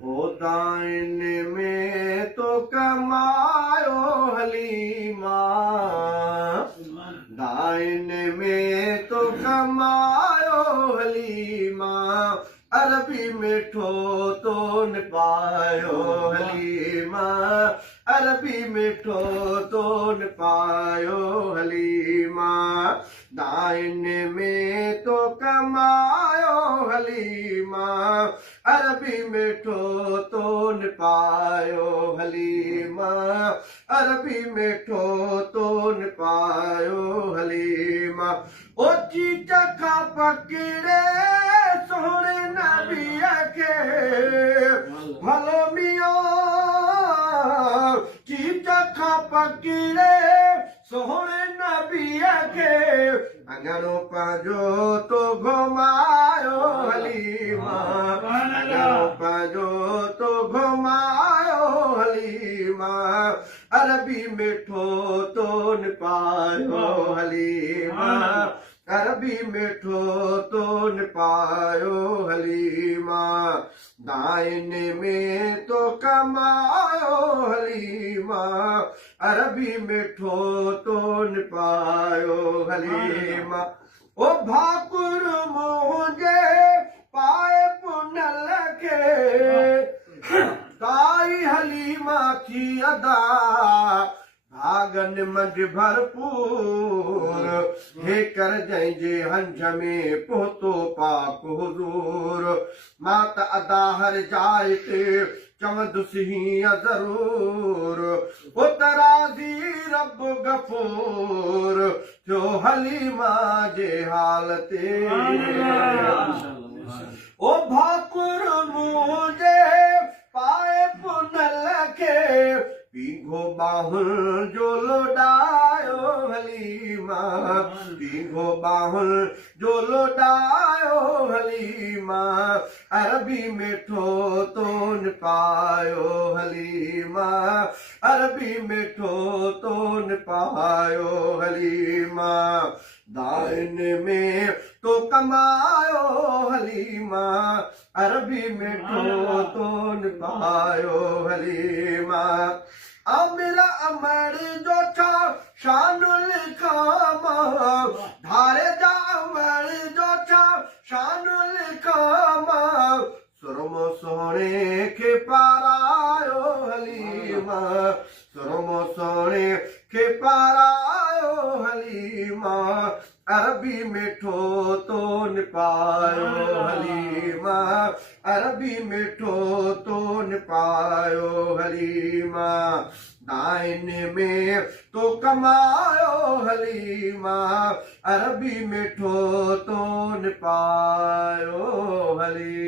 ओ दाइन में तो कमायो हलीमा, दाइन में तो कमायो हलीमा, अरबी मिठो तो न पायो हलीमा, अरबी मिठो तो न पायो हलीमा, दाइन में तो कमायो हलीमा, अरबी मिठो तो न पायो हलीमा, अरबी मिठो तो न पायो हलीमा। ओ चीचा खा पकड़े सोहणे नबीअ खे भलो मियो, चीचा खा पकड़े सोहणे नबीअ खे अंगणो पंहिंजो तो घुमायो हलीमा, अंगणो पंहिंजो तो घुमायो हलीमा, अरबी मिठो तो न पायो हलीमा, अरबी मिठो तो न पायो हलीमा, दाइन में तो कमायो हलीमा, अरबी मिठो तो न पायो हलीमा। ओ भाकुर मुंहिंजे पाए पुनल खे काई हलीमा थी अदा, भागन मंझ भरपूर हे कर जंहिंजे हंज में पहुतो पाक हुजूर, मां त अदा हर जाइ ते चवंदुसि हीअं ज़रूर, ओ तराज़ी रब गफूर थियो हलीमा जे हाल ते। ओ भाकुर मुंहिंजे पाए पुनल खे पीघो बाहुनि जो लोॾायो हलीमा, पीघो बाहुनि जो लोॾायो हलीमा, अरबी मिठो तो न पायो हलीमा, अरबी मिठो तो न पायो हलीमा, दाइन में तो कमायो हलीमा, अरबी मिठो तो न पायो हलीमा। अमिर अमर जो छा शानुल खामा, धारे जा अमर जो छा शानुल खामा, सुरमो सोहणे खे पारायो हलीमा, सुरमो सोहणे खे पारायो हलीमा, अरबी मिठो तो न पायो हलीमा, अरबी मिठो तो न पायो हलीमा, दाइन में तो कमायो हलीमा, अरबी मिठो तो न पायो हलीमा।